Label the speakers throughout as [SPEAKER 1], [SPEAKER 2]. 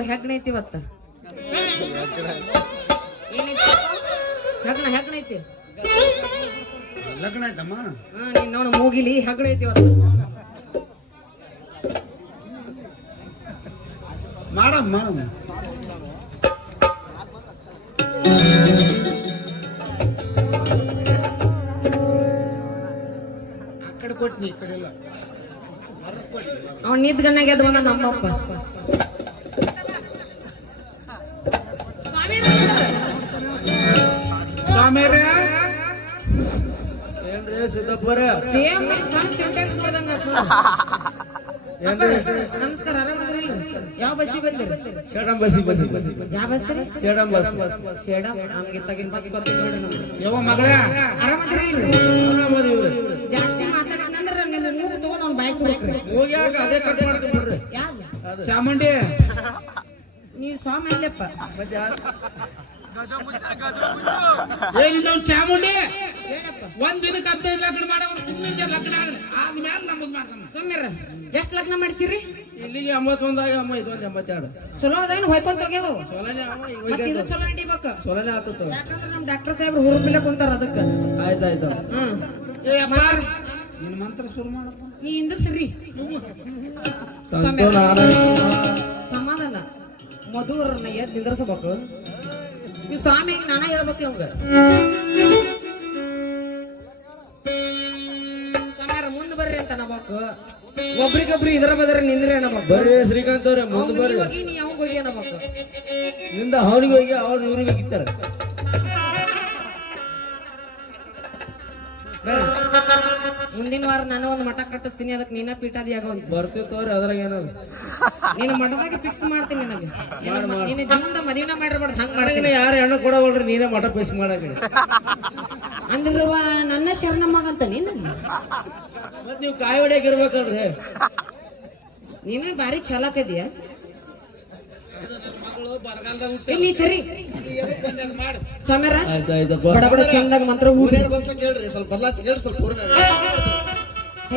[SPEAKER 1] ನಿಂದ್ರ ಹೆಗ್ಣ ಐತಿ ಇವತ್ತ? ಹೆಗ್ಣ ಹೆಗ್ಣ ಐತಿ?
[SPEAKER 2] ಲಗ್ನ ಆಯ್ತಮ್ಮ?
[SPEAKER 1] ಹಾ ನೀನ್ ನೋಡ ಮೂಗಿಲಿ ಹೆಗ್ಣ ಐತಿ ಇವತ್ತು.
[SPEAKER 2] Madam madam. ಆ ಕಡೆ ಕೊಟ್ನಿ ಈ ಕಡೆ ಎಲ್ಲ. ಅವ್ನು ಕೊಟ್ನಿ.
[SPEAKER 1] ಅವ್ನ ನಿದ್ ಗಣ್ಣಾಗ ಎದ್ದು ಬಂದ ನಮ್ಮಪ್ಪ. ಸೇಮ್ ಸಣ್ಣ.
[SPEAKER 3] ಏನ್ರಿ
[SPEAKER 1] ನಮಸ್ಕಾರ ಆರಾಮದ್ರಿ ಯಾವ ಬಸ್ಸಿ ಬಂದಿರಿ?
[SPEAKER 3] ಶೇಡಂ ಬಸಿ ಬಸಿ ಬಸಿ
[SPEAKER 1] ಯಾವ ಬಸ್ ರೀ
[SPEAKER 3] ಶೇಡಂ ಬಸ್. ಬಸ್
[SPEAKER 1] ಶೇಡ ನಮ್ಗೆ ತಗಿನ ಬಸ್ ಗೊತ್ತಿಲ್ಲ ನೋಡ್ರಿ ನಮ್ಗೆ.
[SPEAKER 2] ಯವ್ವ ಮಗಳೇ.
[SPEAKER 1] ಆರಾಮದ್ರಿ ಜಾಸ್ತಿ ಮಾತಾಡಿದ್ನಂದ್ರ ನಿನ್ನ ಮೂಗು ತಗೊಂಡ್ ಅವ್ನ ಬಾಯ್ ತುರುಕ್ರಿ
[SPEAKER 3] ಹೋಗ್ಯಾಕ ಅದೇ ಕಟ್
[SPEAKER 2] ಚಾಮುಂಡಿ.
[SPEAKER 1] ನೀವು ಸ್ವಾಮಿ ಅಲ್ಲಪ್ಪ.
[SPEAKER 2] ಅವ್ನ್ ಚಾಮುಂಡಿ? ಒಂದ್ ದಿನಕ್ಕೆ ಹದಿನೈದು ಲಗ್ನ ಮಾಡ ಸುಮ್ಮನೆ ಲಗ್ನ ಆದ್ಮೇಲೆ ನಮ್ಮದ್ ಮಾಡ್ತಾನ.
[SPEAKER 1] ಎಷ್ಟ್ ಲಗ್ನ ಮಾಡಿಸಿರಿ?
[SPEAKER 3] ಇಲ್ಲಿಗೆ ಎಂಬತ್ತೊಂದಾಗ ಅಮ್ಮ ಇದೊಂದು ಎಂಬತ್ತೆರಡು.
[SPEAKER 1] ಚಲೋ ಅದೇನು ಹೊಯ್ಕೊಂತ ಹೋಗ್ಯಾವ
[SPEAKER 3] ಸೊಲನೆ ಅಮ್ಮ ಈಗ
[SPEAKER 1] ಮತ್ ಇದು ಚಲೋ ನಡಿಬೇಕ
[SPEAKER 3] ಯಾಕಂದ್ರೆ ಆತತ್ತು
[SPEAKER 1] ಯಾಕಂದ್ರ ನಮ್ ಡಾಕ್ಟರ್ ಸಾಹೇಬ್ರು ಹುರುಪಿಲ್ಲ ಕುಂತಾರ ಅದಕ್ಕೆ.
[SPEAKER 3] ಆಯ್ತಾಯ್ತು.
[SPEAKER 1] ಹ್ಮ್.
[SPEAKER 2] ನಿನ್ ಮಂತ್ರ ಶುರು ಮಾಡಪ್ಪ.
[SPEAKER 1] ನೀ ಹಿಂದರ್ಸ್ರಿ ಸಮಾಧಾನ. ಮಧುವರನ್ನ ಎದ್ ನಿಂದ್ರಸಬೇಕು. ನೀವು ಸ್ವಾಮಿ ಈಗ ನಾನ ಹೇಳ್ಬೇಕು ಇವಂಗ ಸ್ವಾಮ್ಯಾರ ಮುಂದ್ ಬರ್ರಿ ಅಂತ ನಮಕ್ಕ ಒಬ್ರಿಗೊಬ್ರು ಇದರ ಬದರ ನಿಂದ್ರೆ ನಮಗ್
[SPEAKER 3] ಬರ್ರಿ ಶ್ರೀಕಾಂತ್ ಅವ್ರೆ ಮುಂದೆ ಬರ್ರಿ.
[SPEAKER 1] ಹೋಗಿ ನೀ ಅವಂಗ ಹೋಗಿ
[SPEAKER 3] ನಮಕ್ನಿಂದ ಅವನಿಗೆ ಹೋಗಿ ಅವ್ರು ಇವ್ರಿಗೆ ಹೋಗಿತ್ತಾರ
[SPEAKER 1] ಮುಂದಿನ ವಾರ ನಾನು ಒಂದು ಮಠ ಕಟ್ಟಿಸ್ತೀನಿ ಅದಕ್ಕೆ ನೀನ ಪೀಠಾದಿ ಬರ್ತೀವಿ
[SPEAKER 3] ತೋರಿ ಅದ್ರಾಗ ಏನೋ
[SPEAKER 1] ನೀನು ಮಠದಾಗ ಫಿಕ್ಸ್ ಮಾಡ್ತೀನಿ ನಿನಗೆ. ನಿನ್ನ- ಜೀವನದ ಮದುವೆನ ಮಾಡಿರ್ಬಾರ್ದು ಹಂಗ ಮಾಡಿ
[SPEAKER 3] ಯಾರು ಹೆಣ್ಣು ಕೊಡವಲ್ರಿ ನೀನೇ ಮಠ ಫಿಕ್ಸ್ ಮಾಡಕ್ಕೆ.
[SPEAKER 1] ಅಂದ್ರೆ ನನ್ನ ಶರಣ ಮಗಂತ ನೀನು?
[SPEAKER 3] ಮತ್ತೆ ನೀವು ಕಾಯಿ ಹೊಡ್ಯಾಕ ಇರ್ಬೇಕಲ್ರಿ.
[SPEAKER 1] ನೀನು ಭಾರಿ ಛಲಕ್ ಇದೀಯ. ಸರಿ.
[SPEAKER 2] ಮಾಡಿ.
[SPEAKER 1] ಸ್ವಾಮ್ಯಾರ
[SPEAKER 3] ಆಯ್ತಾಯ್ತಪ್ಪ
[SPEAKER 1] ಬಡ ಬಡ ಚಂದಾಗ ಮಂತ್ರ ಊದಿ.
[SPEAKER 2] ಕೇಳ್ರಿ ಸ್ವಲ್ಪ ಬದಲಾಸ್ ಕೇಳ್ರಿ ಸ್ವಲ್ಪ ಪೂರ್ಣ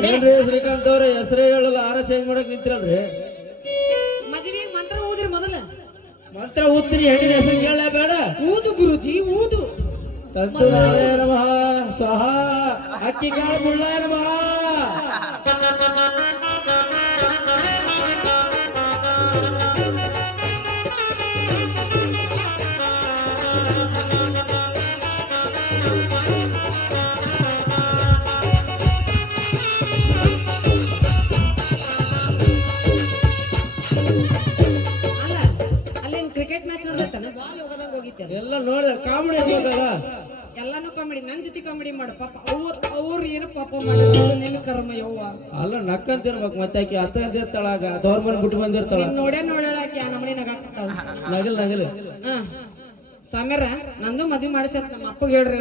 [SPEAKER 3] ಏನ್ರಿ ಶ್ರೀಕಾಂತ್ ಅವ್ರೆ ಹೆಸರೇ ಹೇಳಲ್ಲ ಆರ ಚೇಂಜ್ ಮಾಡಕ್ ನಿಂತಿರಲ್ರಿ?
[SPEAKER 1] ಮದುವೆಗೆ ಮಂತ್ರ ಊದ್ರಿ ಮೊದಲ.
[SPEAKER 3] ಮಂತ್ರ ಉತ್ರಿ ಹೆಣ್ಣಿನ ಹೆಸರು ಕೇಳ ಬೇಡ
[SPEAKER 1] ಊದು ಗುರುಜಿ ಊದು.
[SPEAKER 3] ತಂತು ನಮಃ ಸ್ವಹ ಅಕ್ಕಿ ಕಾಳು ಮುಳ್ಳ ನಮಃ.
[SPEAKER 1] ಎಲ್ಲಾನು ಕಾಮಿಡಿ ನನ್ ಜೊತೆ ಕಾಮಿಡಿ ಮಾಡು. ಪಾಪ ಅವ್ರ ಅವ್ರು ಏನು ಪಾಪ ಮಾಡಿದ್ರು ನಿನ್ನ ಕರ್ಮ ಯವ್ವ.
[SPEAKER 3] ಅಲ್ಲ ನಕ್ಕಂತಿರ್ಬೇಕು ಮತ್ತೆ ಆಕಿ ಅತ್ತ ಅಂದಿರ್ತಾಳಾಗ ತವ್ರ ಮನೆ ಬಿಟ್ಟು ಬಂದಿರ್ತಾಳ.
[SPEAKER 1] ನೋಡ್ಯಾ ನೋಡೇ ನೋಡಲಾಕಿ ಆ ನಮ್ಮನೆ ನಗಾಕತ್ತಾವ
[SPEAKER 3] ನಗಲ್ ನಗಲ್.
[SPEAKER 1] ಹಾ. ಸ್ವಾಮ್ಯಾರ ನಂದು ಮದ್ವೆ ಮಾಡಿಸತ್ ನಮ್ಮ ಅಪ್ಪಗೆ ಹೇಳ್ರಿ.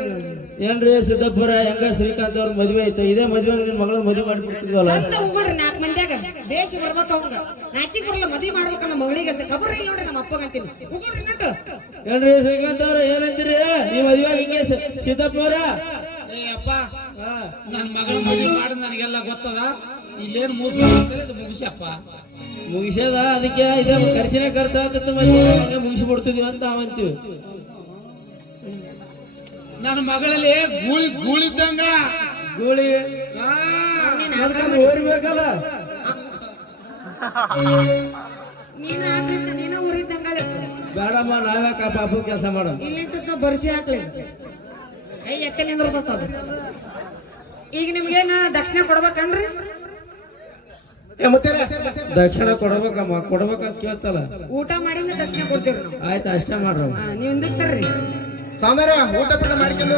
[SPEAKER 3] ಏನ್ರಿ ಸಿದ್ದಪ್ಪರ ಹೆಂಗ ಶ್ರೀಕಾಂತ್ ಅವ್ರ ಮದ್ವೆ ಐತೆ? ಇದೇ ಮದ್ವೆ ನಿನ್ ಮಗಳ ಮದ್ವೆ ಮಾಡಿಬಿಡ್ತಿದ್ವಲ್ಲ?
[SPEAKER 1] ಚಂದ ಹೋಗ್ರಿ ನಾಲ್ಕು ಮಂದ್ಯಾಗ. ದೇಶ ಬರ್ಬೇಕು ಅವಂಗ. ನಾಚಿಕ್ ಬರಲ್ಲ ಮದ್ವೆ ಮಾಡ್ಬೇಕು ನಮ್ಮ ಮಗಳಿಗೆ ಅಂತ ಇಲ್ಲ ನೋಡ್ರಿ ನಮ್ಮ ಅಪ್ಪಗಂತೀನಿ ಹೋಗ್ರಿ ನಟ್ಟು
[SPEAKER 3] ಏನ್ರಿ ಶ್ರೀಕಾಂತ್ ಅವ್ರ ಏನಂತೀರಿ? ನೀವು ಮದ್ವೆ ಹಿಂಗೆ ಸಿದ್ದಪ್ಪರ.
[SPEAKER 2] ಏ ಅಪ್ಪ ನನ್ನ ಮಗಳ ಮದುವೆ ಮಾಡಿ ನನಗೆಲ್ಲ ಗೊತ್ತದ. ಇಲ್ಲೇನು ಮುಗಿಸ ಇದು ಮುಗಿಸಪ್ಪ
[SPEAKER 3] ಮುಗಿಸ್ಯದ ಅದಕ್ಕೆ ಇದೇ ಖರ್ಚಿನ ಖರ್ಚಾಗತ್ತೆ ಮದ್ವೆ ಮುಗಿಸ್ಬಿಡ್ತಿದೀವಿ ಅಂತ ಅವಂತೀವಿ
[SPEAKER 2] ನನ್ನ ಮಗಳಲ್ಲಿ ಗೂಳಿ ಗೂಳಿದ್ದಂಗ
[SPEAKER 3] ಗೂಳಿ? ಅದಕ್ಕೆ ಓರ್ಬೇಕಲ್ಲ. ಬೇಡಮ್ಮ ನಾವ್ಯಾಕ ಪಾಪು ಕೆಲಸ ಮಾಡಮ್
[SPEAKER 1] ಇಲ್ಲಿ ಬರ್ಸಿ ಹಾಕ್ಲಿ. ಐ ಎತ್ತೆ ನಿಂದ್ರತ ಅದು? ಈಗ ನಿಮ್ಗೇನ ದಕ್ಷಿಣ ಕೊಡ್ಬೇಕನ್ರಿ?
[SPEAKER 3] ದಕ್ಷಿಣ ಕೊಡ್ಬೇಕಮ್ಮ ಕೊಡ್ಬೇಕಂತ ಕೇಳ್ತಲ್ಲ.
[SPEAKER 1] ಊಟ ಮಾಡಿ ದಕ್ಷಿಣ ಕೊಡ್ತೀವಿ
[SPEAKER 3] ಆಯ್ತು ಅಷ್ಟೇ ಮಾಡ್ರಮ್ಮ
[SPEAKER 1] ನೀವು ಸರ್ರಿ
[SPEAKER 2] ಸ್ವಾಮಿಯರ ಊಟ ಪೂಟ ಮಾಡ್ಕೊಂಡು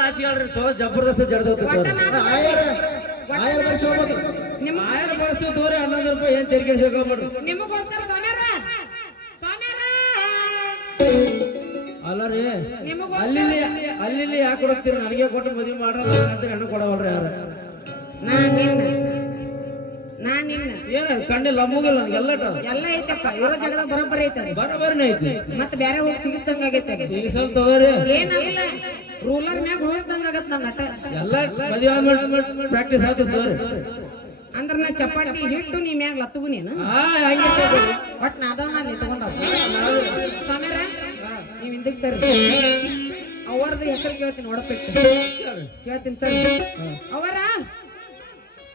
[SPEAKER 3] ನಾಚಿಕೆ ಹೇಳ್ರಿ ಚಲೋ ಜಬರ್ದಸ್ತ್
[SPEAKER 1] ಆಯರ್ ನಿಮ್ಮ
[SPEAKER 3] ಆಯರ ಬಳಸ್ತೀವಿ ತೋರಿ ಹನ್ನೊಂದು ರೂಪಾಯಿ ಏನ್ ತೆರಿಗೆ ಸಿಗೋಗ್ಬಿಡ್ರಿ
[SPEAKER 1] ನಿಮಗೋಸ್ಕರ ಸ್ವಾಮ್ಯಾರ ಸ್ವಾಮ್ಯಾರ
[SPEAKER 3] ಅಲ್ಲ ರೀ
[SPEAKER 1] ನಿಮಗೋಸ್ಕರ?
[SPEAKER 3] ಅಲ್ಲಿ ಅಲ್ಲಿ ಯಾಕೆ ಕೊಡ್ತೀರಿ ನನಗೆ ಕೊಟ್ಟು ಮದುವೆ ಮಾಡ್ರಿ ಅಂತ ಹೆಣ್ಣು ಕೊಡವಲ್ರಿ ಯಾರು.
[SPEAKER 1] ನಾನ್ ನಿನ್ನ ನಾನ್ ನಿನ್ನ
[SPEAKER 3] ಏನ ಕಣ್ಣಿಲ್ಲ ಮೂಗಿಲ್ಲ ನನಗೆಲ್ಲ
[SPEAKER 1] ಎಲ್ಲ ಐತಪ್ಪ ಇರೋ ಜಾಗದಾಗ ಬರೋಬ್ಬರಿ
[SPEAKER 3] ಬರೋಬ್ಬರಿನೇ ಐತಿ.
[SPEAKER 1] ಮತ್ತೆ ಬೇರೆ ಹೋಗಿ ಸಿಗಿಸ್ದಂಗ ಆಗೈತೆ
[SPEAKER 3] ಸಿಗಿಸಲ್ ತಗೋರಿ.
[SPEAKER 1] ಏನಾಗಿಲ್ಲ ರೂಲರ್ ಮ್ಯಾಗ ಹೋಗಿಸ್ದಂಗ ಆಗತ್ ನನ್ನ ನಟ
[SPEAKER 3] ಎಲ್ಲ ಮದುವೆ ಆದ್ಮೇಲೆ ಪ್ರಾಕ್ಟೀಸ್ ತಗೋರಿ.
[SPEAKER 1] ಅಂದ್ರ ನಾ ಚಪಾತಿ ಹಿಟ್ಟು ನೀ ಮ್ಯಾಗ ಲತ್ತಗು ನೀನು.
[SPEAKER 3] ಬಟ್
[SPEAKER 1] ನಾ ನಾದವ್ ಅಲ್ಲಿ ತಗೊಂಡವ್. ಸ್ವಾಮ್ಯಾರ ನೀವ್ ಹಿಂದಕ್ ಸರ್. ಅವರದ ಹೆಸರು ಕೇಳ್ತೀನಿ ಹೊಡಪಿಟ್ಟು ಕೇಳ್ತೀನಿ ಸರ್. ಅವರ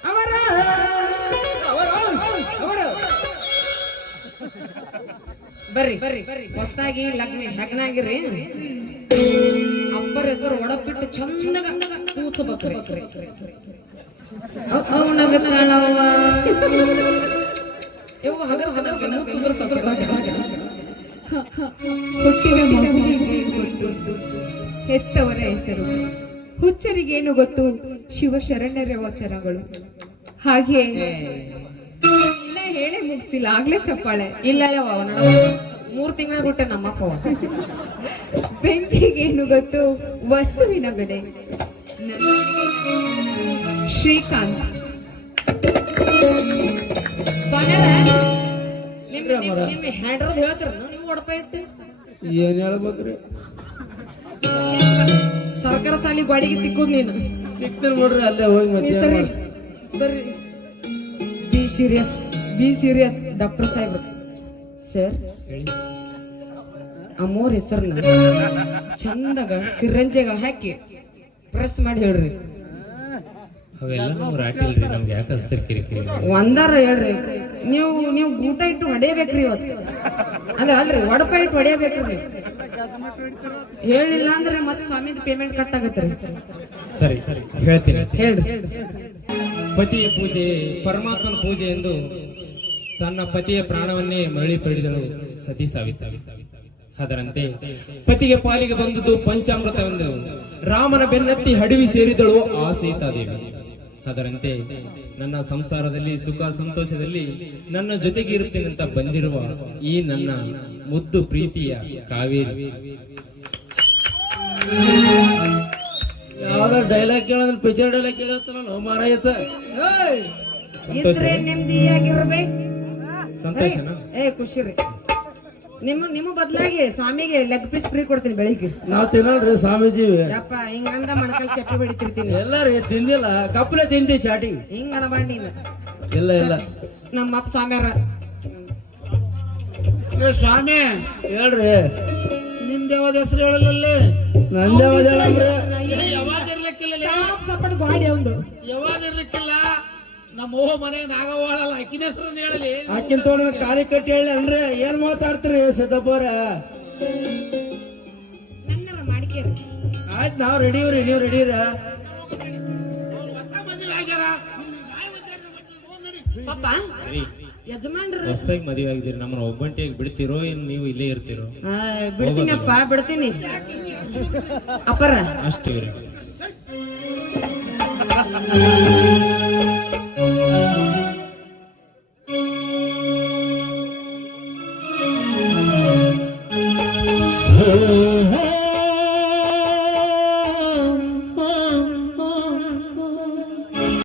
[SPEAKER 1] ಅವರ. ಬರ್ರಿ ಬರ್ರಿ ಬರ್ರಿ. ಹೊಸದಾಗಿ ಲಗ್ನ ಲಗ್ನ ಆಗಿರಿ ಅಪ್ಪರ ಹೆಸರು ಒಡಪಿಟ್ಟು ಚಂದ ಕೂಸಬೇಕ್ರಿ ಅವನಗ ತಾಳವ್ವ ಇವು ಹಗರ್ ಹಗರ್ ಗಂಡು ಕುಂದ್ರ ಪಕ್ಕದ ಬಾಜು.
[SPEAKER 4] ಹುಟ್ಟಿನ ಮಗುವಿಗೆ ಗೊತ್ತು ಹೆತ್ತವರ ಹೆಸರು. ಹುಚ್ಚರಿಗೇನು ಗೊತ್ತು ಶಿವಶರಣರ ವಚನಗಳು. ಹಾಗೆ ಇಲ್ಲ ಹೇಳೇ ಮುಗ್ತಿಲ್ಲ ಆಗ್ಲೇ ಚಪ್ಪಾಳೆ.
[SPEAKER 1] ಇಲ್ಲ ಮೂರ್ ತಿಂಗಳ ಬಿಟ್ಟೆ ನಮ್ಮಪ್ಪ ಫೋನ್
[SPEAKER 4] ಬೆಂಕಿಗೇನು ಗೊತ್ತು? ವಸ್ತುವಿನ ಬೆಲೆ. ಶ್ರೀಕಾಂತ್.
[SPEAKER 1] ನೀವು
[SPEAKER 3] ಏನ್ ಹೇಳ್ಬೇಕ್ರಿ?
[SPEAKER 1] ಸರ್ಕಾರ ಸಾಲಿ ಬಾಡಿಗೆ ತಿಕ್ಕೋದ್ ನೀನು.
[SPEAKER 3] ಸಿಕ್ತಿರ್ ನೋಡ್ರಿ ಅಲ್ಲೇ ಹೋಗಿ
[SPEAKER 1] ನೀ
[SPEAKER 3] ಮತ್ತೆ
[SPEAKER 1] ಸರಿ ಬರ್ರಿ. Be serious be serious doctor sahib sir? ಆ ಮೂರ್ ಹೆಸರನ್ನ ಚಂದಾಗ ಸಿರಂಜೆಗ ಹಾಕಿ ಪ್ರೆಸ್ ಮಾಡಿ ಹೇಳ್ರಿ.
[SPEAKER 5] ಅವೆಲ್ಲ ನಾವು ರಾಟಿಲ್ರಿ ನಮ್ಗೆ ಯಾಕೆ ಹಸ್ತಿರ್ ಕಿರಿಕಿರಿ?
[SPEAKER 1] ಒಂದಾರ ಹೇಳ್ರಿ. ನೀವು ನೀವು ಊಟ ಇಟ್ಟು ಹೊಡೆಯಬೇಕ್ರಿ ಇವತ್ತು. ಅಂದ್ರೆ ಅಲ್ರಿ ಒಡಪ ಇಟ್ಟು ಹೊಡೆಯಬೇಕ್ರಿ ನೀವು. ಹೇಳಿಲ್ಲ ಅಂದ್ರೆ ಮತ್ತೆ ಸ್ವಾಮಿದ ಪೇಮೆಂಟ್ ಕಟ್ ಆಗತ್ರಿ.
[SPEAKER 5] ಸರಿ ಸರಿ ಹೇಳ್ತೀನಿ.
[SPEAKER 1] ಹೇಳ್ರಿ.
[SPEAKER 5] ಪತಿಯ ಪೂಜೆ ಪರಮಾತ್ಮನ ಪೂಜೆ ಎಂದು ತನ್ನ ಪತಿಯ ಪ್ರಾಣವನ್ನೇ ಮರಳಿ ಪಡೆದಳು ಸತಿ ಸಾವಿ ಅದರಂತೆ ಪತಿಗೆ ಪಾಲಿಗೆ ಬಂದದ್ದು ಪಂಚಾಮೃತವೆಂದು ರಾಮನ ಬೆನ್ನತ್ತಿ ಹಡಿವಿ ಸೇರಿದಳು ಆ ಸೀತಾದೇವಿ. ಅದರಂತೆ ನನ್ನ ಸಂಸಾರದಲ್ಲಿ ಸುಖ ಸಂತೋಷದಲ್ಲಿ ನನ್ನ ಜೊತೆಗೆ ಇರುತ್ತೇನಂತ ಬಂದಿರುವ ಈ ನನ್ನ ಮುದ್ದು ಪ್ರೀತಿಯ ಕಾವೇರಿ.
[SPEAKER 3] ಯಾವ್ದಾರ ಡೈಲಾಗ್ ಕೇಳಂದ್ರೆ ಪಿಚರ್ ಡೈಲಾಗ್ ಕೇಳತ್ತಲ್ಲ ಮಾರಾಯತ
[SPEAKER 5] ಸಂತೋಷ.
[SPEAKER 1] ನೆಮ್ಮದಿಯಾಗಿರ್ಬೇಕು.
[SPEAKER 5] ಸಂತೋಷನಾ?
[SPEAKER 1] ಏ ಖುಷಿ ರೀ. ನಿಮ್ಮ ನಿಮ್ಮ ಬದಲಾಗಿ ಸ್ವಾಮಿಗೆ ಲೆಗ್ ಪೀಸ್ ಫ್ರೀ ಕೊಡ್ತೀನಿ ಬೆಳಿಗ್ಗೆ.
[SPEAKER 3] ನಾವ್ ತಿನ್ನಲ್ರಿ ಸ್ವಾಮೀಜಿ.
[SPEAKER 1] ಯಪ್ಪ ಹಿಂಗಂದ ಮಣಕಲ್ ಚಪ್ಪಿ ಬಡಿತಿರ್ತೀನಿ
[SPEAKER 3] ಎಲ್ಲಾರು ತಿಂದಿಲ್ಲ? ಕಪ್ಪಲೆ ತಿಂತೀವಿ ಚಾಟಿಂಗ್
[SPEAKER 1] ಹಿಂಗ ಅನಬಾರ್ದು
[SPEAKER 3] ಇಲ್ಲ ಇಲ್ಲ.
[SPEAKER 1] ನಮ್ಮ ಅಪ್ಪ ಸ್ವಾಮ್ಯಾರ.
[SPEAKER 2] ಏ ಸ್ವಾಮಿ
[SPEAKER 3] ಹೇಳ್ರಿ.
[SPEAKER 2] ನಿಮ್ ದೇವದ ಹೆಸರು ಹೇಳಲಲ್ಲಿ?
[SPEAKER 3] ನಂದೇ ಹೇಳಂದ್ರೆ
[SPEAKER 2] ಯಾವಾಗ ಇರ್ಲಿಕ್ಕಿಲ್ಲ
[SPEAKER 1] ಸಪಟ್ ಗಾಡಿ
[SPEAKER 2] ಯಾವಾಗ ಇರ್ಲಿಕ್ಕಿಲ್ಲ? ನಮ್ಮ ಓ ಮನೆ ನಾಗವಾಳಲ್ಲ ಅಕ್ಕಿನ ಹೆಸರನ್ನ ಹೇಳಲಿ.
[SPEAKER 3] ಆಕಿನ ತೋಣ ಕಾಲಿ ಕಟ್ಟಿ ಹೇಳಿ ಅಂದ್ರೆ ಏನ್ ಮಾತಾಡ್ತೀರಿ ಸಿದ್ದಪ್ಪರ
[SPEAKER 1] ಮಾಡ್ಕೇರಿ.
[SPEAKER 3] ಆಯ್ತು ನಾವು ರೆಡಿ ಇವ್ರಿ ನೀವು ರೆಡಿ ಇರ.
[SPEAKER 1] ಪಾಪ ಯಜಮಾನ್ರ.
[SPEAKER 5] ಹೊಸದಾಗಿ ಮದುವೆ ಆಗಿದ್ದೀರಿ ನಮ್ಮನ್ನ ಒಬ್ಬಂಟಿಯಾಗಿ ಬಿಡ್ತಿರೋ ಏನ್ ನೀವು ಇಲ್ಲೇ ಇರ್ತಿರೋ?
[SPEAKER 1] ಆ, ಬಿಡ್ತೀನಪ್ಪ ಬಿಡ್ತೀನಿ. ಅಪ್ಪರ
[SPEAKER 5] ಅಷ್ಟು